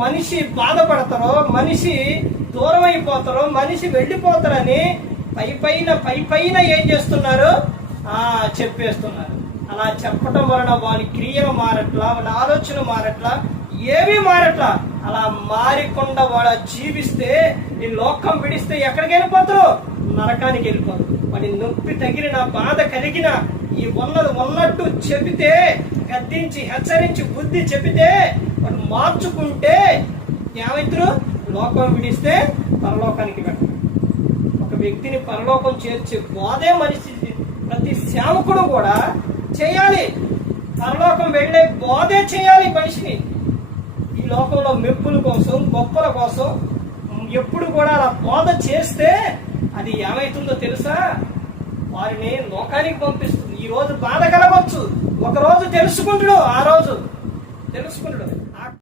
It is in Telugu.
మనిషి బాధపడతారో, మనిషి దూరం అయిపోతారో, మనిషి వెళ్ళిపోతారని పై పైన ఏం చేస్తున్నారు? చెప్పేస్తున్నారు. అలా చెప్పటం వలన వారి క్రియలు మారట్లా, వాళ్ళ ఆలోచన మారట్లా, ఏమీ మారట్లా. అలా మారకుండా వాడు జీవిస్తే, ఈ లోకం విడిస్తే ఎక్కడికి వెళ్ళిపోతారు? నరకానికి వెళ్ళిపోతారు. వాడి నొప్పి తగిలిన, బాధ కలిగిన, ఈ ఉన్నట్టు చెబితే, గద్దించి హెచ్చరించి బుద్ధి చెబితే వాడు మార్చుకుంటే ఏమైతురు? లోకం విడిస్తే పరలోకానికి వెళ్ళరు. ఒక వ్యక్తిని పరలోకం చేర్చే బోధే మనిషి ప్రతి సేవకుడు కూడా చేయాలి. పరలోకం వెళ్లే బోధే చేయాలి మనిషిని. ఈ లోకంలో మెప్పుల కోసం, గొప్పల కోసం ఎప్పుడు కూడా అలా బోధ చేస్తే అది ఏమైతుందో తెలుసా? వారిని లోకానికి పంపిస్తుంది. ఈ రోజు బాధ కలగవచ్చు, ఒక రోజు తెలుసుకుంటాడు, ఆ రోజు తెలుసుకుంటాడు.